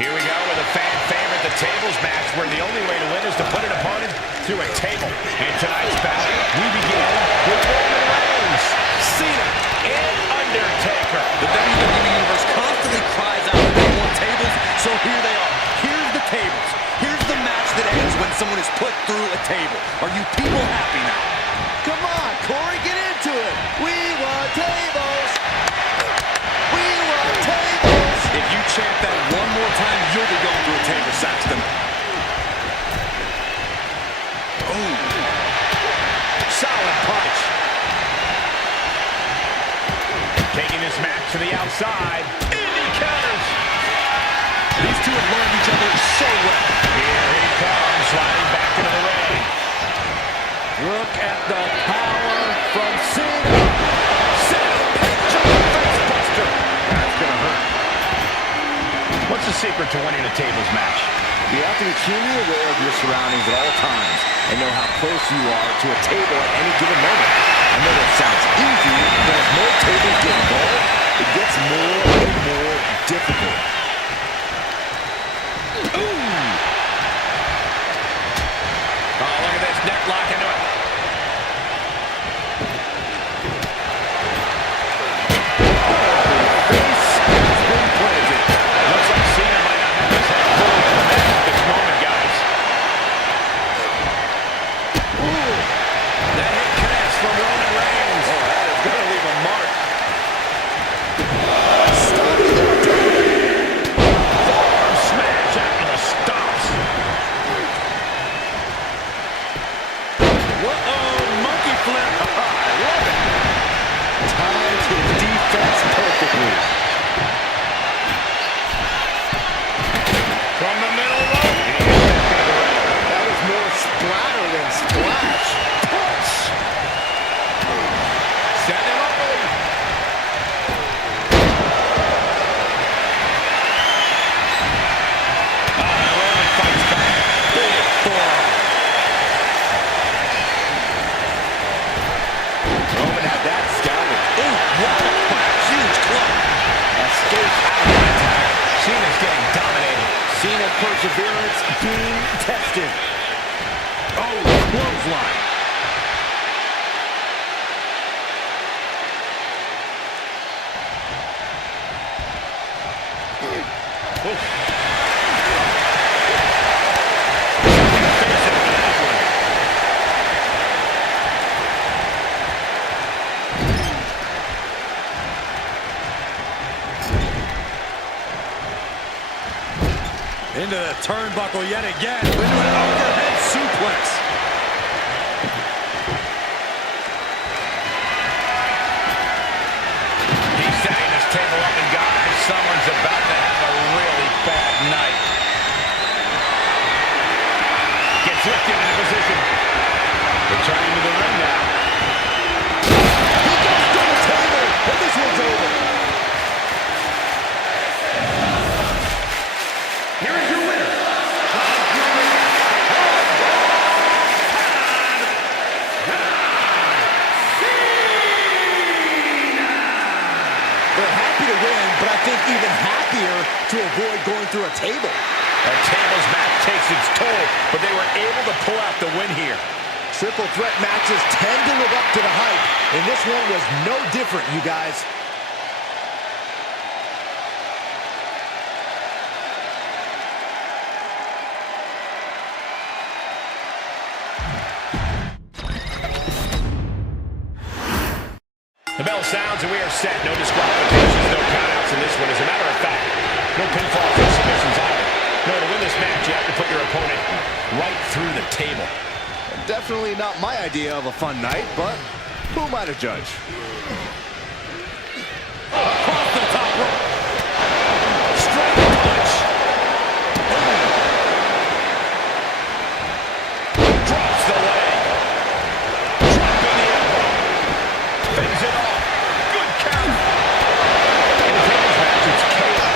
Here we go with a fan favorite, the tables match, where the only way to win is to put an opponent through a table. In tonight's battle, we begin with Roman Reigns, Cena, and Undertaker. The WWE Universe constantly cries out that they want tables, so here they are. Here's the tables. Here's the match that ends when someone is put through a table. Are you people happy now? Come on, Corey, get into it. We want tables. We want tables. If you chant that one more time, you'll be going through a table, Saxton. Oh. Solid punch. Taking this match to the outside. Indy counters. These two have learned each other so well. Here he comes, sliding back into the ring. Look at the power from Cena. Cena, pinch on the face buster. That's going to hurt. What's the secret to winning a tables match? You have to be keenly aware of your surroundings at all times and know how close you are to a table at any given moment. I know that sounds easy, but as more tables get involved, it gets more and more difficult. Ooh! Oh, look at this neck lock into it. Face has been planted. Looks like Cena might not have his head full of the match at this moment, guys. Ooh! That hit connects from Roman Reigns. Oh, that is going to leave a mark. Forearm smash after the stomps. Whoa, monkey flip. I love it. Timed his defense perfectly. From the middle rope. That was more splatter than splash. Punch. Set him up. Roman fights back. Big forearm. Roman had that scouted. Ooh, wow. Huge club. Escape out of the attack. Cena's getting dominated. Cena's perseverance being tested. Oh, clothesline. Oof. Into the turnbuckle yet again. Into an overhead suplex. He's setting this table up, and guys, someone's about to have a really bad night. Gets lifted into position. Returning to the ring now. He goes to the table, and this one's over. Here is your winner. They're happy to win, but I think even happier to avoid going through a table. A tables match takes its toll, but they were able to pull out the win here. Triple threat matches tend to live up to the hype, and this one was no different, you guys. The bell sounds and we are set. No disqualifications, no countouts in this one. As a matter of fact, no pinfalls or submissions either. No, to win this match, you have to put your opponent right through the table. Definitely not my idea of a fun night, but who am I to judge? Across the top rope. Straight punch. Drops the leg. Dropping the elbow. Fends it off. Good count. In a tables match, it's chaos.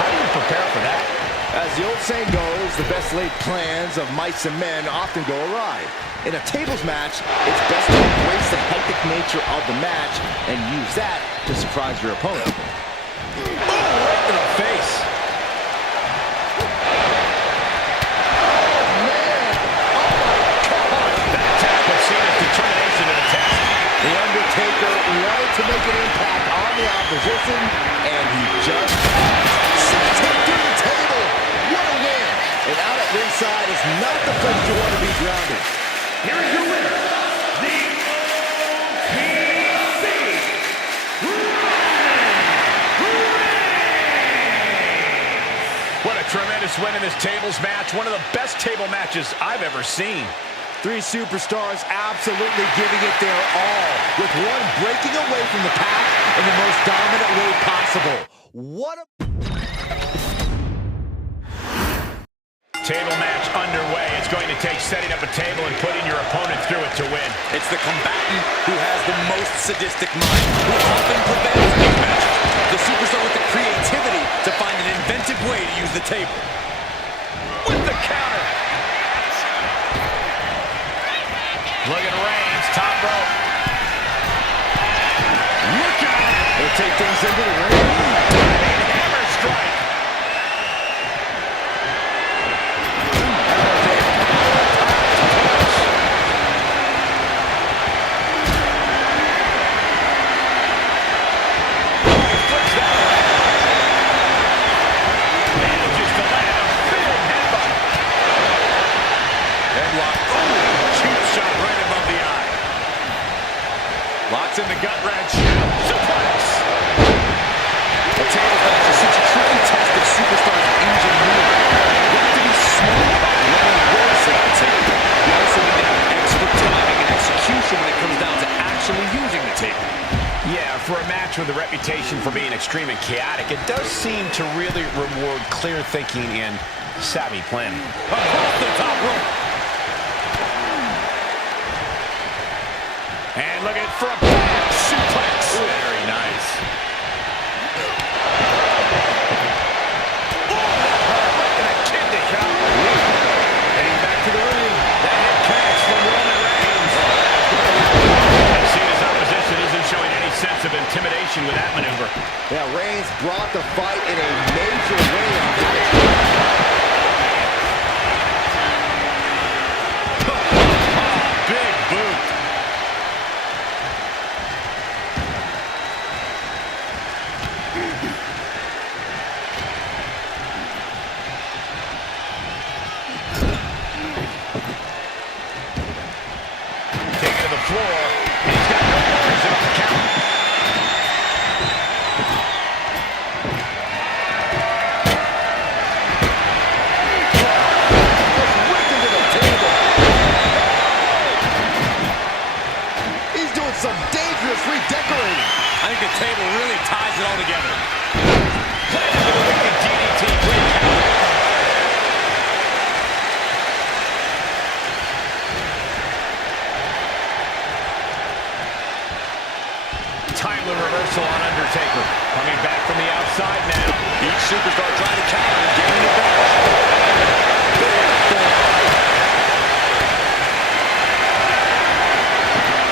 How do you prepare for that? As the old saying goes, the best laid plans of mice and men often go awry. In a tables match, it's best to embrace the hectic nature of the match and use that to surprise your opponent. Boom! Right to the face. Tremendous win in this tables match. One of the best table matches I've ever seen. Three superstars absolutely giving it their all, with one breaking away from the pack in the most dominant way possible. What a... Table match underway. It's going to take setting up a table and putting your opponent through it to win. It's the combatant who has the most sadistic mind, who often prevails in these matches. The superstar with the creativity to find an inventive way to use the table. With the counter. Look at Reigns, top rope. Look out! They'll take things into the ring. Hammer strike. In the gut wrench. Suplex. The tables match is such a tricky test of superstars' ingenuity. You have to be smart about learning where to set up a table. You also need to have expert timing and execution when it comes down to actually using the table. Yeah, for a match with a reputation for being extreme and chaotic, it does seem to really reward clear thinking and savvy planning. Across the top rope. And look at for a back suplex. Very nice. And a kidney shot. Heading back to the ring. That hit connects from Roman Reigns. And Cena's opposition isn't showing any sense of intimidation with that maneuver. Yeah, Reigns brought the fight in a major way on that. Big boot. Floor, and he's got no worries about the count. Ripped into the table. He's doing some dangerous redecorating. I think the table really ties it all together. DDT, great counter. Timely reversal on Undertaker. Coming back from the outside now. Each superstar trying to counter and gaining advantage.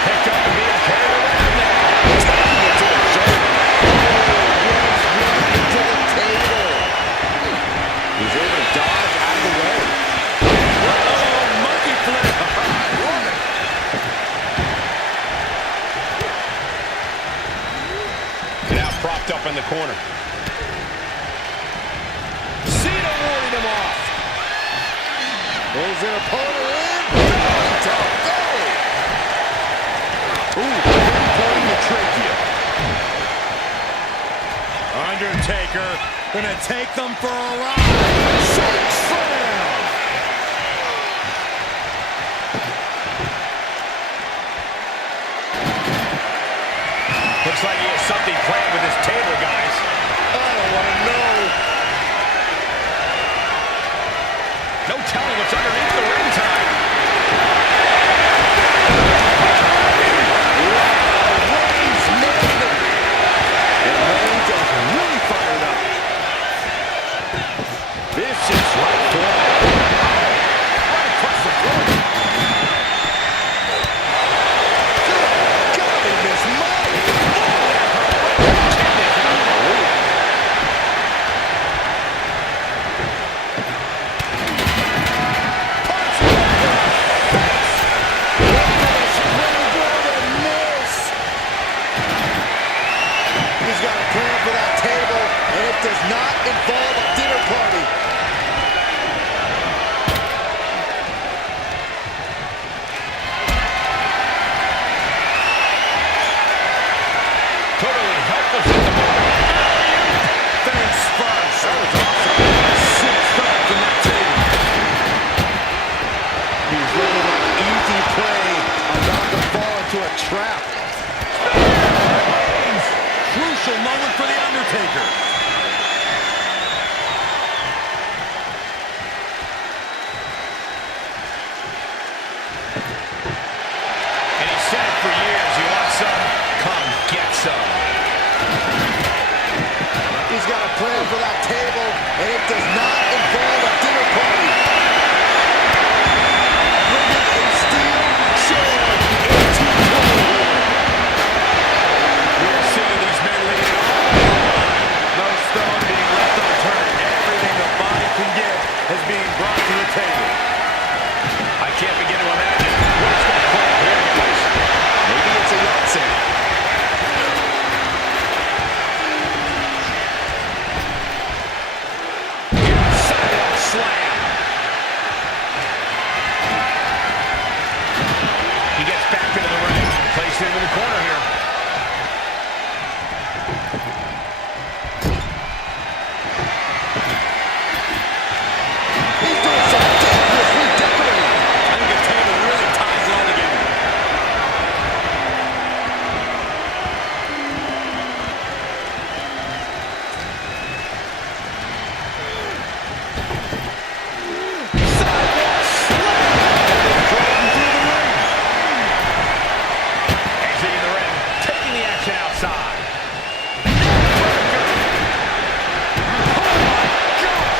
Picked up and being carried around now. Taking it to the shoulder. Right to the table. He's able to dodge out of the way. Oh, monkey flip. Love it. Now propped up in the corner. Cena warding him off. Pulls their opponent in. Ooh, pinpointing the trachea. Undertaker gonna take them for a ride. Choke slam. Looks like he has something planned with his table, guys. I don't want to know. No telling what's underneath the ring tonight. Reigns nailed it. And Reigns is really fired up. Vicious right foot. Right across the floor. God, he missed money. He's got a plan for that table, and it does not involve a dinner party. slam. He gets back into the ring. Placed into the corner here. He's doing some dangerous redecorating. I think a table really ties it all together. Exiting the ring, taking the action outside.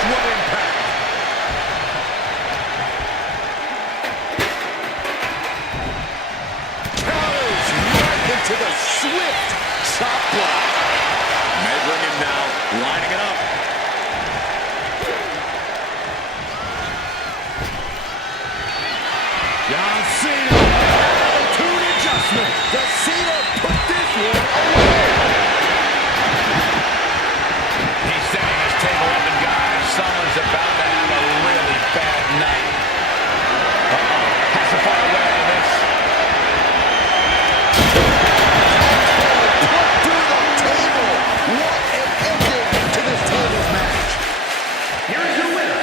What impact! Counters right into the swift chop block. Measuring him now, lining it up. John Cena, attitude adjustment. Does Cena put this one away? He's setting his table up, and guys, someone's about to have a really bad night. Has to find a way out of this. Put through the table. What an ending to this tables match. Here is your winner.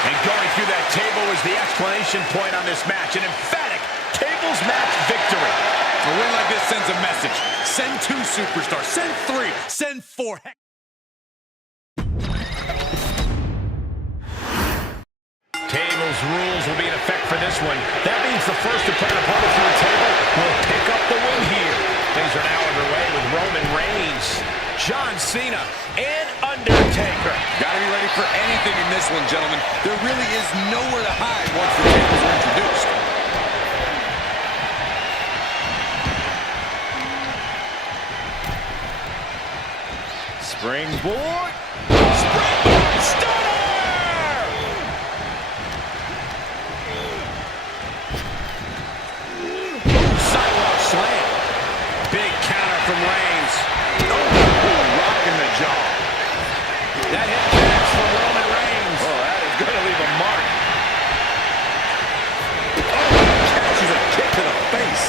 And going through that table was the exclamation point on this match. An emphatic tables match victory. A win like this sends a message. Send 2 superstars. Send 3. Send 4. Heck, Tables rules will be in effect for this one. That means the first to put an opponent through a table will pick up the win here. Things are now underway with Roman Reigns, John Cena, and Undertaker. gotta be ready for anything in this one, gentlemen. There really is nowhere to hide once the tables are introduced. Springboard. Springboard stunner! Sidewalk slam. Big counter from Reigns. Oh, rocking the jaw. That hit connects from Roman Reigns. Oh, that is going to leave a mark. Catches a kick to the face.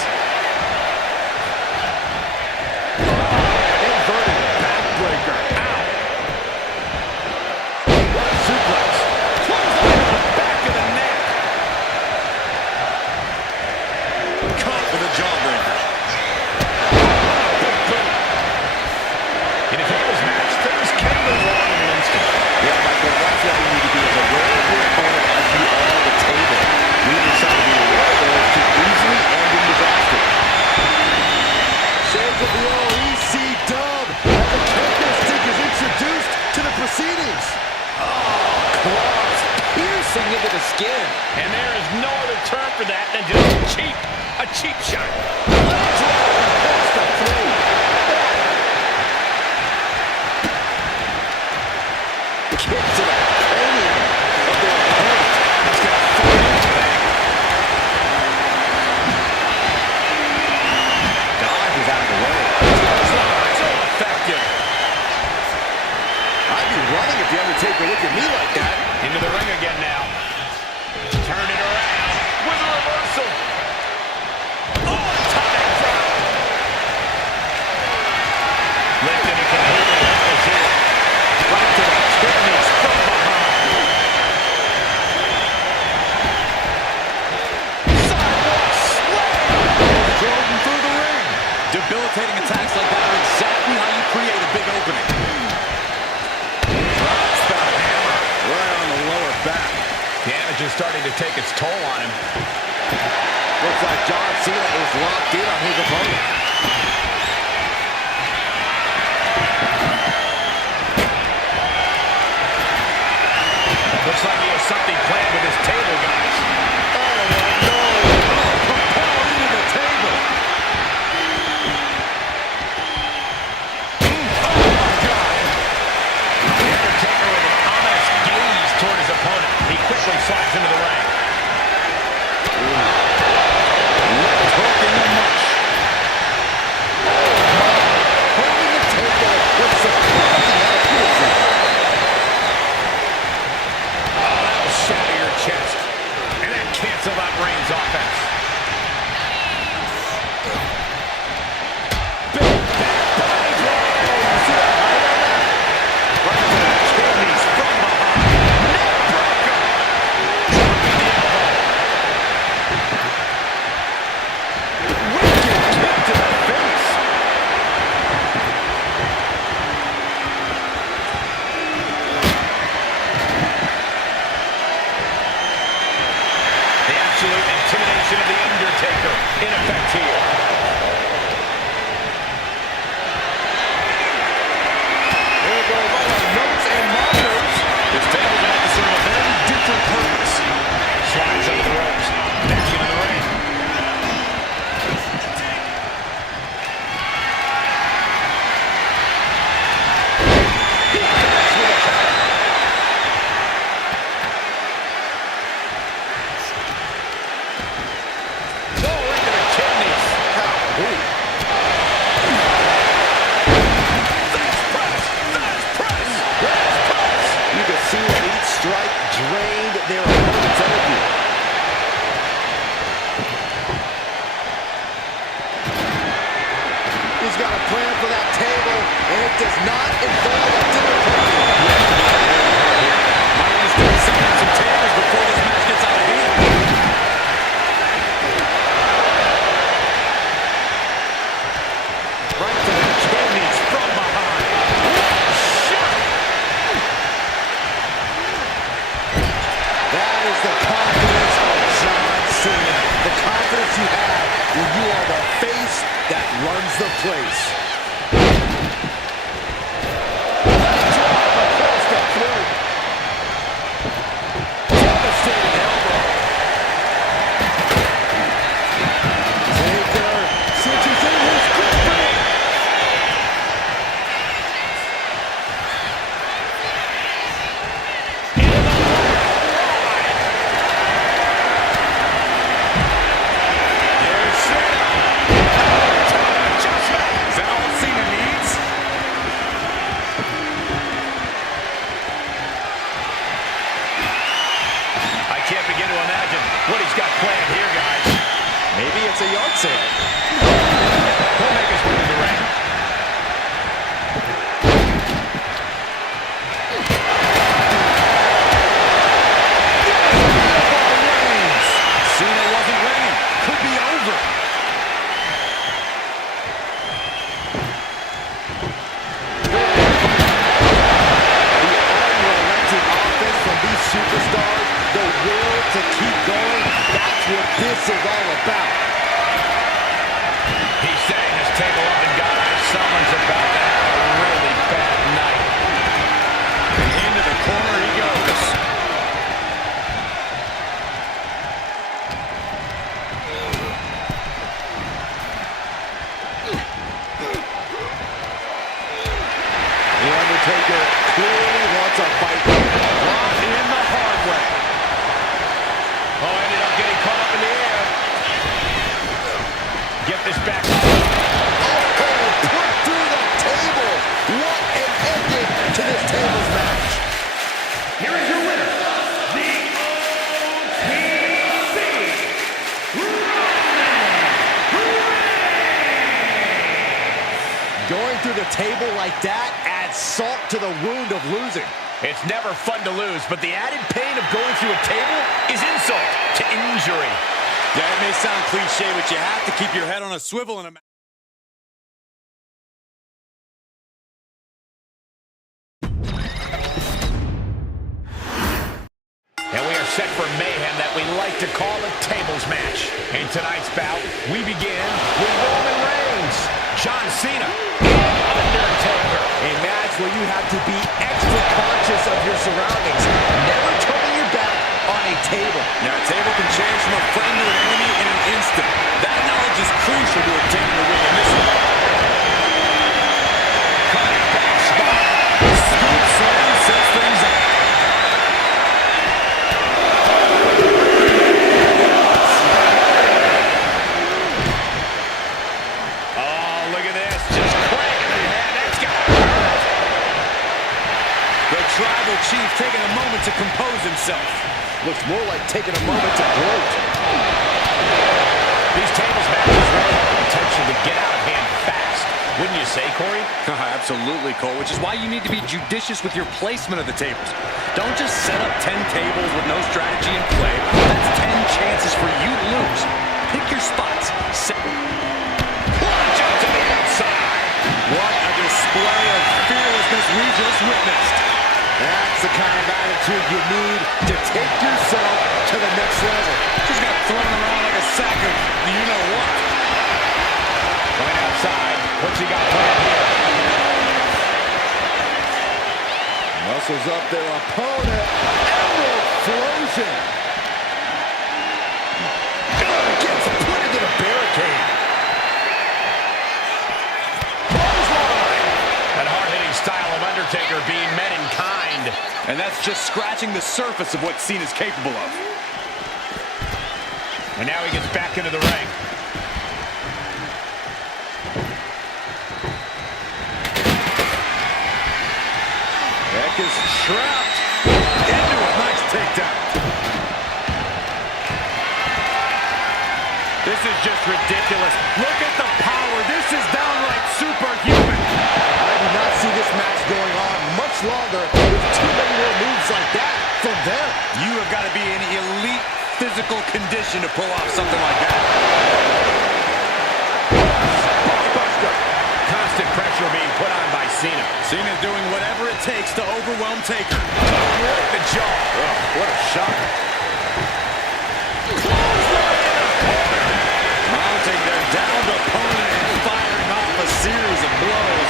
Inverted backbreaker. Ow. What a suplex. Clothesline to the back of the neck. Caught with a jawbreaker. Big boot. In a tables match, things can go wrong in an instant. Yeah, Michael, that's what we need to be as aware of your opponent as you are the table. We decide to be aware of those to easily end in disaster. Shades of the OEC dub as the candlestick is introduced to the proceedings. Claws piercing into the skin. And there is no other term for that than just cheap. A cheap shot. Let's ride past the three. Kick to the cranium of the opponent. He's got 4 in the bank. Dodge is out of the way. So effective. I'd be running if the Undertaker looked at me like that. Into the ring again now. Turn it around with a reversal. Oh, atomic drop. Lifted and completely helpless here. Right to the kidneys from behind. Sidewalk slam. Drove him through the ring. Debilitating attacks like that are exactly how you create a big opening. Drops the hammer right on the lower back. Damage is starting to take its toll on him. Looks like John Cena is locked in on his opponent. Looks like he has something planned with his table, guys. Oh, no. Propelled into the table. Oh, my God. The Undertaker with an ominous gaze toward his opponent. He quickly slides into the ring. Left hook in the plan for that table, and it does not involve a dinner party. Might want to start selling some tables before this match gets out of hand. Right to the kidneys from behind. Shot! That is the confidence of John Cena. The confidence you have when you are the face that runs the place. Across the throat. Devastating elbow. Taker cinches in his grip. Here's Cena. Time adjustment. Is that all Cena needs? I can't begin to imagine what he's got planned here, guys. Maybe it's a yard sale. He'll make his way to the ring. Cena wasn't ready. Could be over. Unrelenting offense from these superstars, the will to keep going, that's what this is all about. He's setting his table up, and guys, someone's about to have a really bad night. Into the corner he goes. The Undertaker clearly wants a fight. Brought in the hard way. Oh, ended up getting caught up in the air. Get this back. Oh, put through the table. What an ending to this tables match. Here is your winner, the OTC Going through the table like that adds salt to the wound of losing. It's never fun to lose, but the added pain of going through a table is insult to injury. Yeah, it may sound cliche, but you have to keep your head on a swivel in a match. And we are set for mayhem that we like to call a tables match. In tonight's bout, we begin with Roman Reigns, John Cena, and Undertaker. A match where you have to be extra conscious of your surroundings, never turning your back on a table. Now, a table can change from a friend to an enemy in an instant. That knowledge is crucial to obtaining the win in this one. Coming back spot. Scoop slam sets things up. Oh, look at this. Just cranking the head. That's got to hurt. The tribal chief taking a moment to compose himself. Looks more like taking a moment to gloat. These tables matches really have the potential to get out of hand fast. Wouldn't you say, Corey? Absolutely, Cole, which is why you need to be judicious with your placement of the tables. Don't just set up 10 tables with no strategy in play. That's 10 chances for you to lose. Pick your spots. Plunge out to the outside. What a display of fearlessness we just witnessed. That's the kind of attitude you need to take yourself to the next level. Just got thrown around like a sack of you-know-what. Going outside. What's he got planned here? Muscles up their opponent. Elbow explosion. Gets put into the barricade. Clothesline. That hard-hitting style of Undertaker being met in kind. And that's just scratching the surface of what Cena's capable of. And now he gets back into the ring. Beck is trapped into a nice takedown. This is just ridiculous. Look at the power. This is downright superhuman. I do not see this match going on much longer with too many more moves like that from them. You have got to be in elite physical condition to pull off something like that. Buster. Constant pressure being put on by Cena. Cena's doing whatever it takes to overwhelm Taker. Right the jaw. Oh, what a shot. Mounting their downed opponent and firing off a series of blows.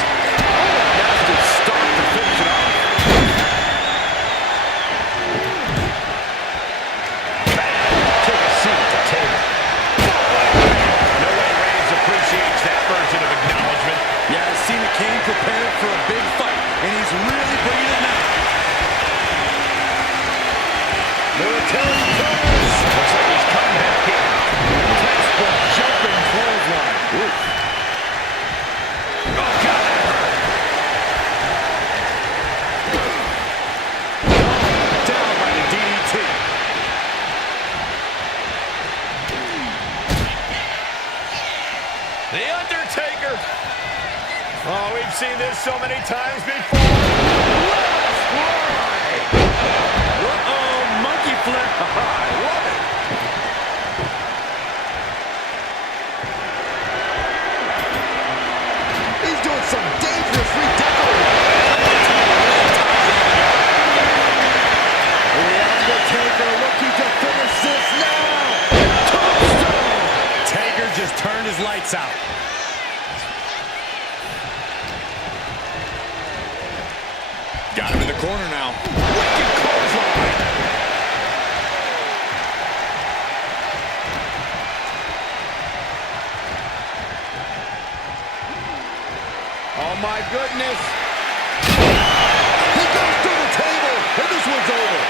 Nasty start to finish it off. Take a seat at the table. No way Reigns appreciates that version of acknowledgement. Yeah, Cena came prepared for a big fight, and he's really bringing it now. Military press. Looks like he's coming back in. Textbook jumping clothesline. Oof. Oh, God, that hurt. Down by the DDT. The Undertaker. Oh, we've seen this so many times before. Uh-oh, monkey flip. I love it. He's doing some dangerous redecorating. The Undertaker looking to finish this now. Tombstone. Taker just turned his lights out. Got him in the corner now. Wicked clothesline. Oh my goodness. He goes through the table, and this one's over.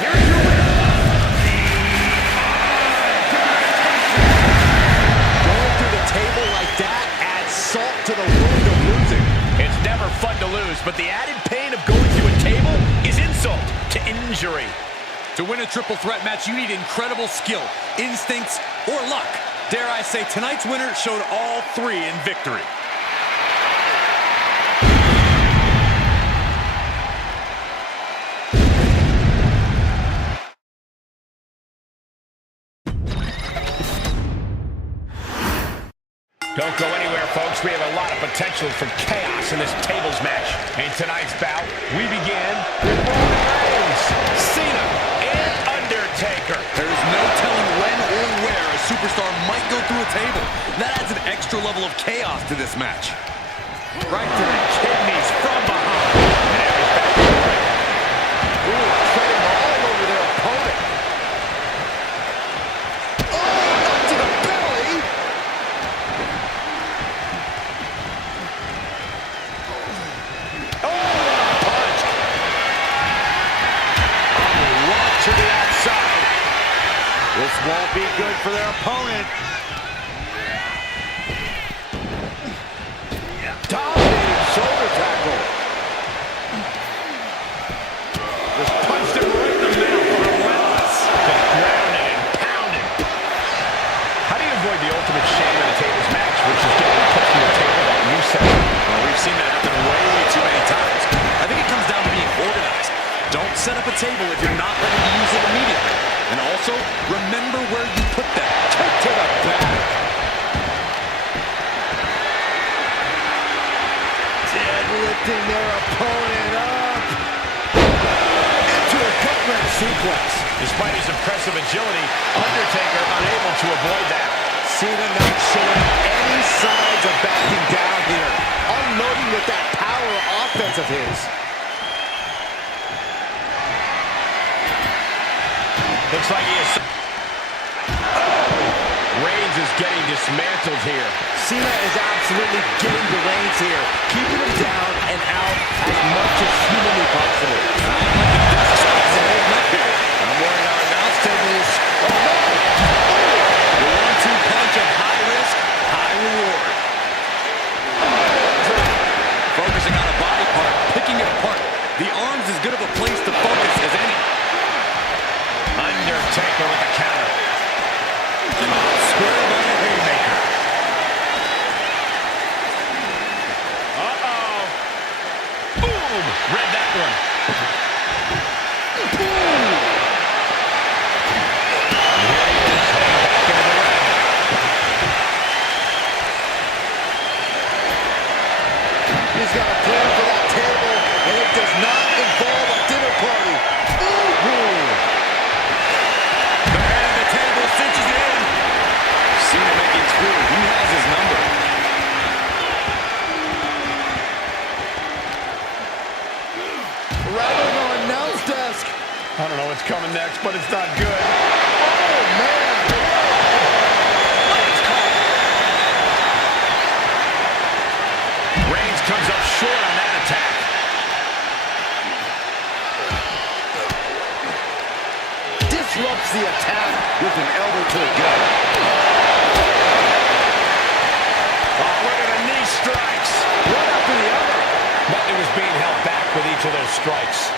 Here's your winner. Going through the table like that adds salt to the wound of losing. It's never fun to lose, but the added pain of going through a table is insult to injury. To win a triple threat match, you need incredible skill, instincts, or luck. Dare I say, tonight's winner showed all three in victory. Don't go anywhere, folks. We have a lot of potential for chaos in this tables match. In tonight's bout, we begin with Reigns, Cena, and Undertaker. There's no telling when or where a superstar might go through a table. That adds an extra level of chaos to this match. Right to the kidneys from behind. Now he's back to the ring. Ooh, treading all over their opponent. Oh, up to the belly. Oh, punch. Right to the outside. This won't be good for their opponent. Dominating shoulder tackle. Just punched him right in the mouth. Relentless. Just grounding and pounding. How do you avoid the ultimate shame in a tables match, which is getting put through a table that you set up? Well, we've seen that happen way too many times. I think it comes down to being organized. Don't set up a table if you're not ready to use it immediately. And also, remember where you put them. Kick to the back. Deadlifting their opponent up. Into a gut-wrench suplex. Despite his impressive agility, Undertaker unable to avoid that. Cena not showing any signs of backing down here. Unloading with that power offense of his. Looks like he is... Reigns is getting dismantled here. Cena is absolutely getting the reins here, keeping him down and out as much as humanly possible. I'm worried our announce table is... Oh, no! The 1-2 punch of high risk, high reward. Focusing on a body part, picking it apart. The arm's as good of a place to focus as any. Undertaker with the counter. Square by a haymaker. Uh-oh. Boom! Read that one. Boom! Here he is, heading back into the ring. He's got a plan for that table, and it does not involve a dinner party. Ooh. The head of the table cinches it in. Cena making through. He has his number. Rattling on announce desk. I don't know what's coming next, but it's not good. Oh, man. Reigns comes up short on that attack. Disrupts the attack with an elbow to the gut. Oh, look at the knee strikes. One after the other. Nothing was being held back with each of those strikes.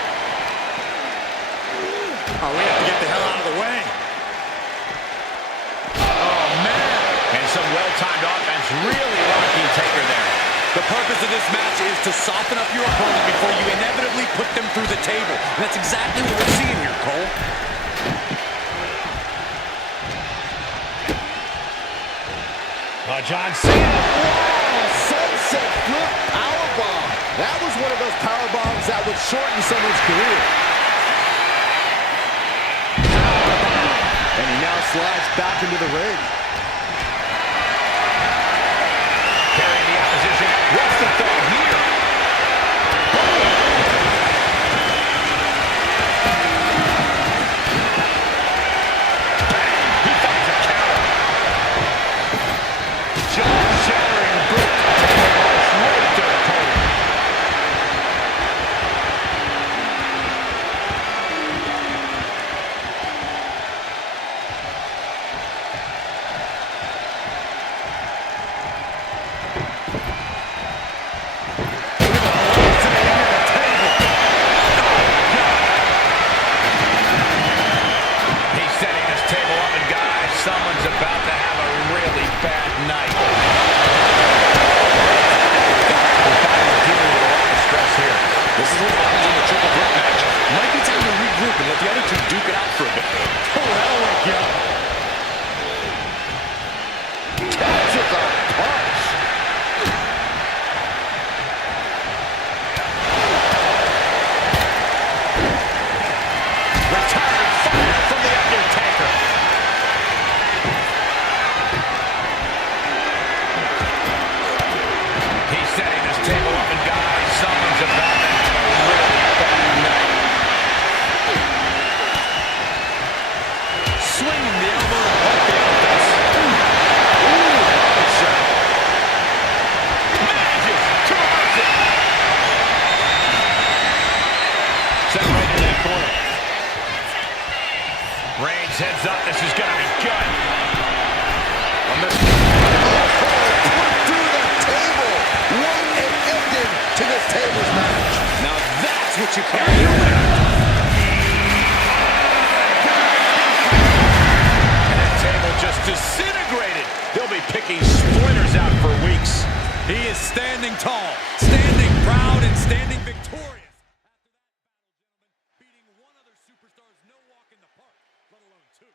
Oh, we have to get the hell out of the way. Oh, man. And some well-timed offense really rocking Taker there. The purpose of this match is to soften up your opponent before you inevitably put them through the table. And that's exactly what we're seeing here, Cole. John Cena. Wow, sunset flip powerbomb. That was one of those powerbombs that would shorten someone's career. And he now slides back into the ring. Carrying the opposition. What's the thought here? Bang! He finds a counter. Jaw-shattering boot. Right to the opponent. He's setting this table up, and guys, someone's about to have a really bad night. We're finally dealing with a lot of stress here. This is what happens in the triple threat match. Might be time to regroup and let the other two duke it out for a bit. Oh, hell yeah. Catches a punch. Return fire from the Undertaker. He's setting this table up, and guys, someone's about to have a really bad night. Swinging the elbow to help the offense. Ooh, hard shot. Manages to reverse it. Set right in that corner. Reigns heads up. This is going to be good. On this. Through the table. What an ending to this tables match. Now that's what you call a winner. And that table just disintegrated. They'll be picking splinters out for weeks. He is standing tall, standing proud, and standing victorious. Beating one other superstar is no walk in the park, let alone two.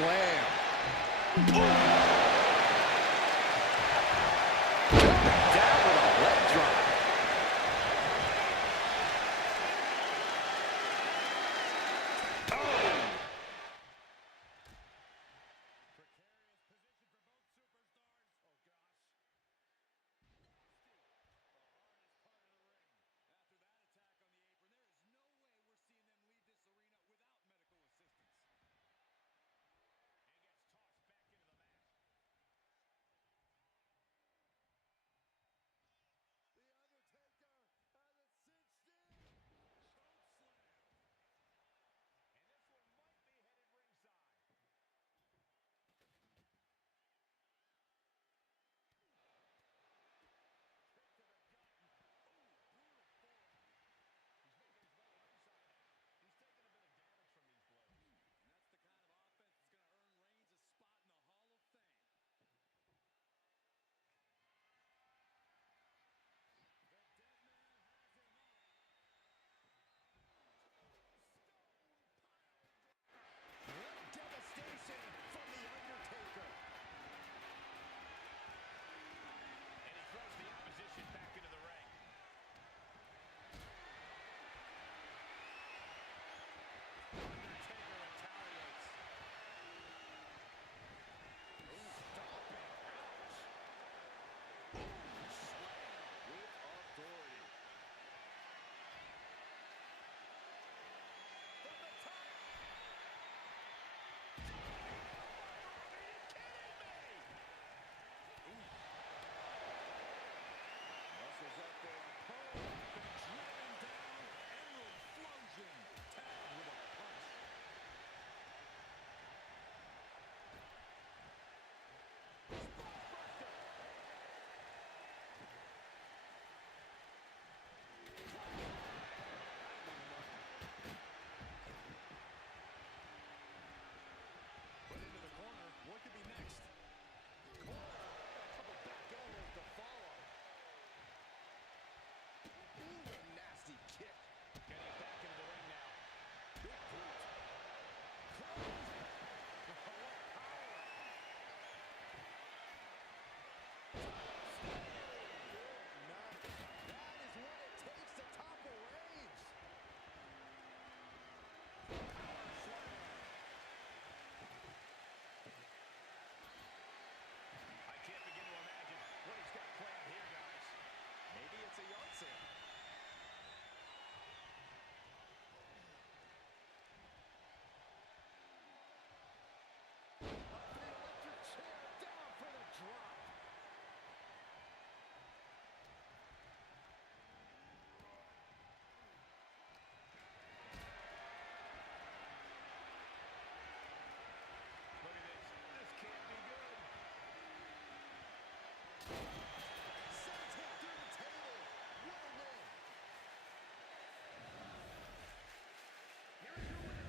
slam. Down with a leg drop. Devastation from the Undertaker. And he throws the opposition back into the ring. Undertaker retaliates. Stomping. Ouch. Slam with authority. From the top. Muscles up their opponent. Been driven down. Emerald Flosion. Tagged with a punch. Spine-buster. Put into the corner. What could be next? Corner. A couple back elbows to follow. Ooh, a nasty kick. Getting back into the ring now. Big boot. Close. What power. Good night. That is what it takes to topple Reigns. Power slam. I can't begin to imagine what he's got planned here, guys. Maybe it's a yard sale. Up for the electric chair, down for the drop. Look at this. This can't be good. Sends him through the table. What a win. Here is your winner.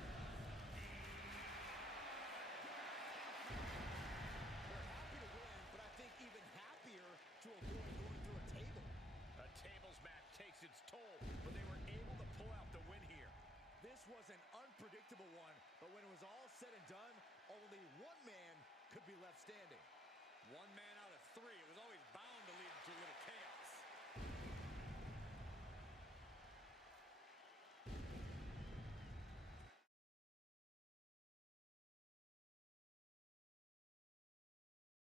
They're happy to win, but I think even happier to avoid going through a table. A tables match takes its toll, but they were able to pull out the win here. This was an unpredictable one, but when it was all said and done, only one man could be left standing. One man out of three. It was always